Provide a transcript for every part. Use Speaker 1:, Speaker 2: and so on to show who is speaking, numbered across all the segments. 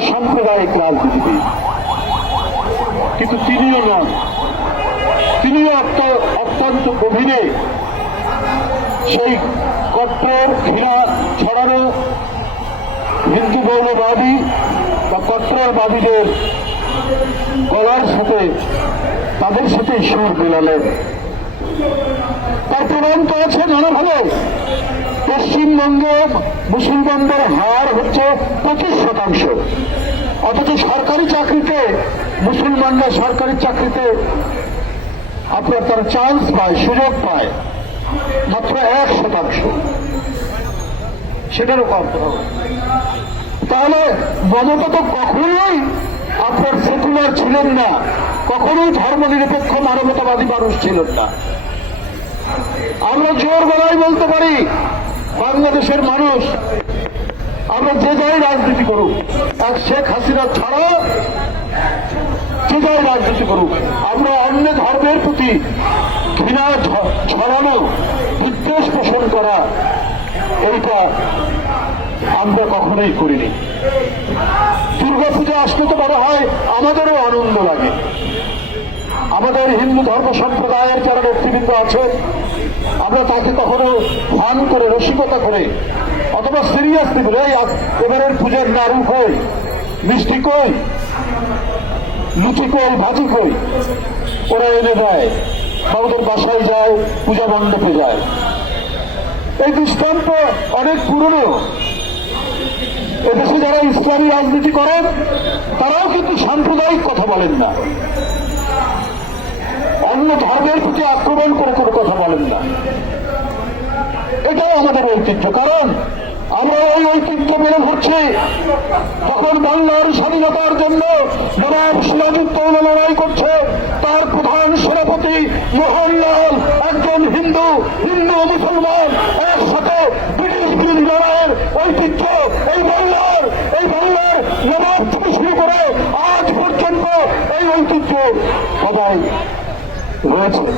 Speaker 1: অসাম্প্রদায়িক রাজনীতিবিদ। কিন্তু তিনিও নন। তিনিও অত্যন্ত গভীরে সেই কট্টর, ঘৃণা ছড়ানো হিন্দু গৌরবাদী বা কট্টরবাদীদের গলার সাথে তাদের সাথে সুর মেলালেন। তার প্রমাণ তো আছে নানাভাবে পশ্চিমবঙ্গে মুসলমানদের হার হচ্ছে পঁচিশ শতাংশ। অথচ সরকারি চাকরিতে, মুসলমানরা সরকারি চাকরিতে আপনার তারা চান্স পায়, সুযোগ পায়, মাত্র এক শতাংশ। সেটারও হবে তাহলে মমতা তো কখনোই আপনার সেকুলার ছিলেন না, কখনোই ধর্ম নিরপেক্ষ মানবতাবাদী মানুষ ছিলেন না। আমরা জোর গলায় বলতে পারি বাংলাদেশের মানুষ, আমরা যে যাই রাজনীতি করুক, এক শেখ হাসিনা ছাড়া যে যাই রাজনীতি করুক, আমরা অন্য ধর্মের প্রতি ঘৃণা ছড়ানো, বিদ্বেষ পোষণ করা, এইটা আমরা কখনোই করিনি। দুর্গাপূজা আসলে তো বড় হয় আমাদেরও আনন্দ লাগে। আমাদের হিন্দু ধর্ম সম্প্রদায়ের যারা নেতৃবৃন্দ আছে, আমরা তাকে কখনো ফান করে, রসিকতা করে, অথবা সিরিয়াসলি বলে, "এই, আজ এবারের পুজোর নাড়ু কই মিষ্টি কই লুচি কই ভাজি কই ওরা এনে দেয় বা ওদের বাসায় যায়, পূজা মণ্ডপে যায়। এই দৃষ্টান্ত অনেক পুরনো। এদেশে যারা ইসলামী রাজনীতি করেন, তারাও কিন্তু সাম্প্রদায়িক কথা বলেন না। অন্য ধর্মের প্রতি আক্রমণ করে কোনো কথা বলেন না। এটাই আমাদের ঐতিহ্য, কারণ আমরা ওই ঐতিহ্য মেনে ধরছি। তখন বাংলার স্বাধীনতার জন্য নবাব লড়াই করছে, তার প্রধান সেনাপতি মোহনলাল একজন হিন্দু হিন্দু মুসলমান, একসাথে ব্রিটিশ বিরোধী লড়াইয়ের ঐতিহ্য। এই বাংলার এই বাংলার নবাব থেকে শুরু করে আজ পর্যন্ত এই ঐতিহ্য সবাই রয়েছে।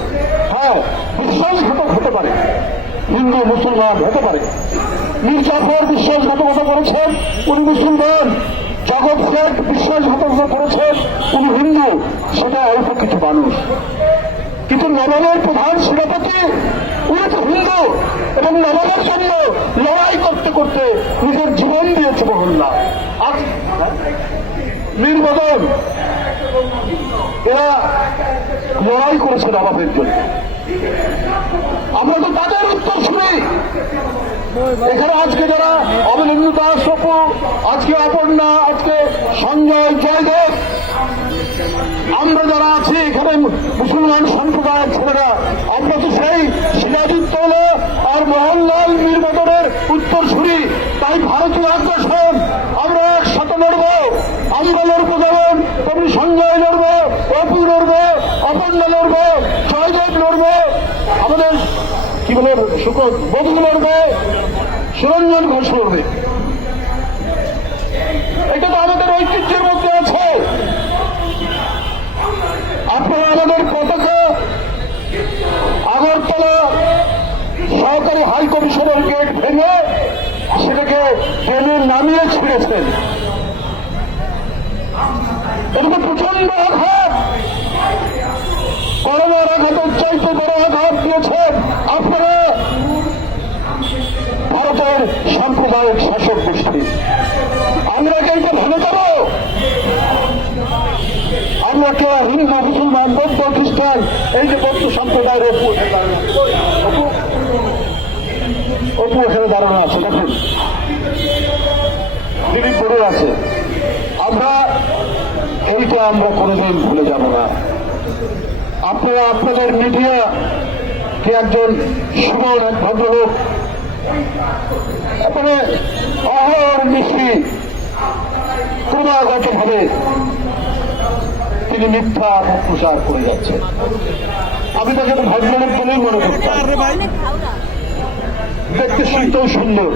Speaker 1: হ্যাঁ বিশ্বাসঘাতক হতে পারে। হিন্দু, মুসলমান হতে পারে। মীর জাফর বিশ্বাসঘাতকতা করেছেন উনি মুসলমান। জগৎ শেখ বিশ্বাসঘাতকতা করেছেন উনি হিন্দু। সেটা অল্প কিছু মানুষ। কিন্তু নবাবের প্রধান সেনাপতি, উনি তো হিন্দু। এবং নবাবের জন্য লড়াই করতে করতে নিজের জীবন দিয়েছে মহল্লা। মীর মদন এরা লড়াই করেছে নবাবের জন্য আমরা তো তাদের উত্তর শুনি। এখানে আজকে যারা অবনীন্দ্র দাস আজকে অপর্ণা, আজকে সঞ্জয় জয়দেব, আমরা যারা আছি, এখানে মুসলমান সম্প্রদায়ের ছেলেরা, আমরা তো সেই সিরাজুদ্দৌলা আর মোহনলাল মীর মদনের উত্তর শুনি। তাই ভারতীয় আগ্রাসন, আমরা একসাথে লড়বো, আমরা লড়বো যেমন তেমনি সঞ্জয় লড়বো অপু লড়বো অপর্ণা লড়বো জয়দেব লড়বো আমাদের শুক্র বধু লড়বে সুরঞ্জন ঘোষ লড়বে এটা তো আমাদের ঐতিহ্যের মধ্যে আছে। আপনারা আমাদের পতাকা, আগরতলা সরকারি হাই কমিশনের গেট ভেঙে সেটাকে ট্রেনে নামিয়ে ছিঁড়েছেন। এটা তো প্রচণ্ড আঘাত। করোনার আঘাতের চাইতে বড় আঘাত দিয়েছেন আপনারা ভারতের সাম্প্রদায়িক শাসক গোষ্ঠী। আমরা কি এটা ভেঙে যাব আমরা কে হিন্দু, মুসলমান, বৌদ্ধ খ্রিস্টান, এই যে বৌদ্ধ সম্প্রদায়ের অপু অপু এখানে দাঁড়ানো আছে, দেখুন। দিলীপ বড় আছে, আমরা এইটা আমরা কোনোদিন ভুলে যাব না। আপনারা, আপনাদের মিডিয়া, কে একজন সুমন, এক ভদ্রলোক এখানে ক্রমাগত ভাবে তিনি মিথ্যা প্রচার করে যাচ্ছেন। আমি তাকে ভদ্রলোক বলেই মনে করতাম। দেখতে শুনতেও সুন্দর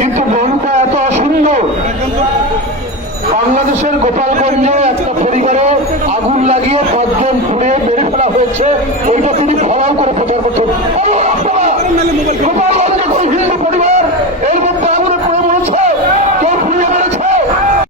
Speaker 1: কিন্তু মনটা এত অসুন্দর বাংলাদেশের গোপালগঞ্জে একটা পরিবারে আগুন লাগিয়ে পাঁচজন পুড়ে মেরে ফেলা হয়েছে। ওইটা তিনি ফলাও করে প্রচার করছেন